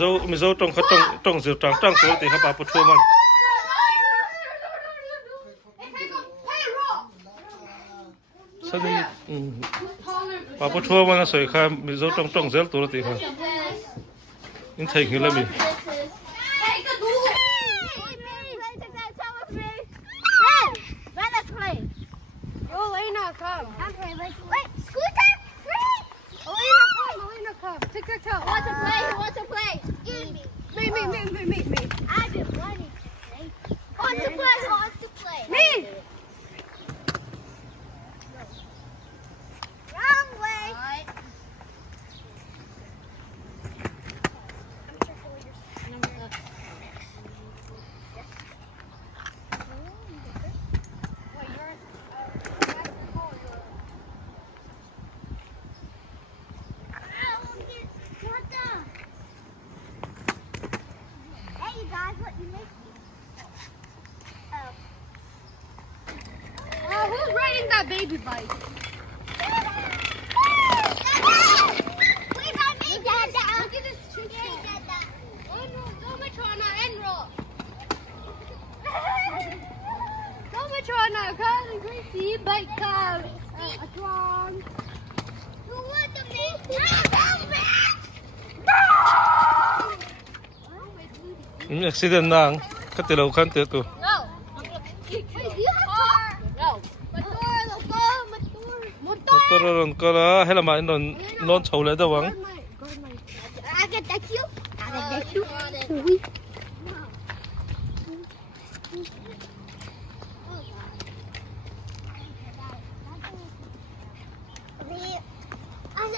mizo trong dự trang trang tuổi thì các bà bút chua man sao đi bà bút chua man là sợi khai mizo trong dự tuổi thì ha in thấy như là gì Tic-tac-toe. Want to play? Who wants to play? Me. I've been wanting to play. Who wants to play? Me. Wrong way. Who's riding that baby bike? Look at this chicken. Matrona, come and Gracie, bike cab. A tron. Who wants to make accident nang katilaw kan tu No. Wait, do you have car? No. motor ron kala hela ma non chau le da wang I can take you.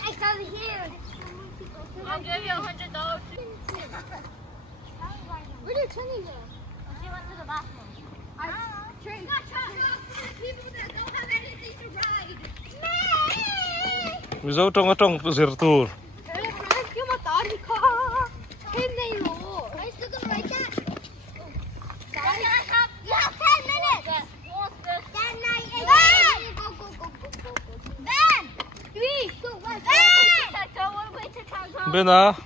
I come here. I'll give you $100. Where did Trini go? She went to the bathroom. Train. People that don't have anything to ride. mizo trong zir tur You must on the car. Are you still gonna write that? You have 10 minutes. Then Ben! 3, 2, 1. Ben! bena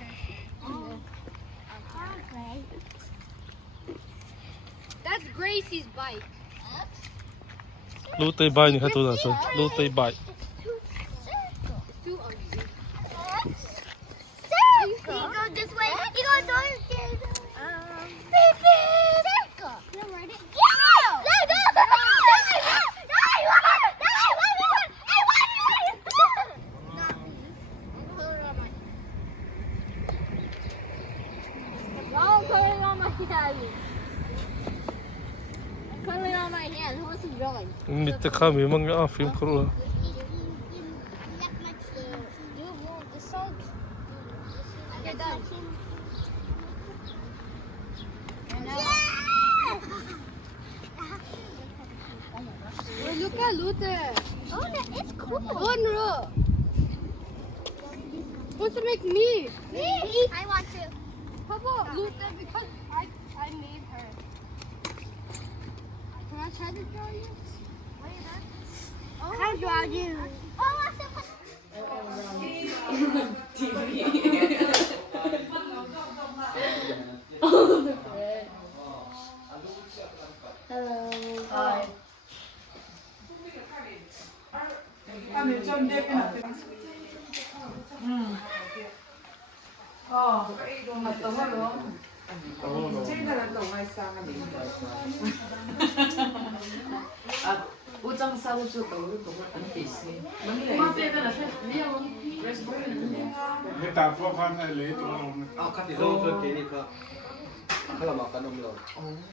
That's Gracie's bike. lu tay bai ni khatu da so lu tay bai Too ugly. You go this way. You go this way. Beep, beep. Circle. You write it? Yeah! Put it on my hand. Who wants to join? mit te khami mang ya film khru Okay, done. Oh, look at Luther. Oh, that is cool. One row. Wants to make me. Me? I want to. How about Luther? Because I made her. Can I try to draw you? What is that? Oh, Can I draw you? Oh, what's the 우정 싸우죠 너를 너무 안 되지.ไม่ตามพวกพันธุ์เลยตัวเรา เอาคันที่เราเคยกินนี่ครับข้าวหมากขนมเรา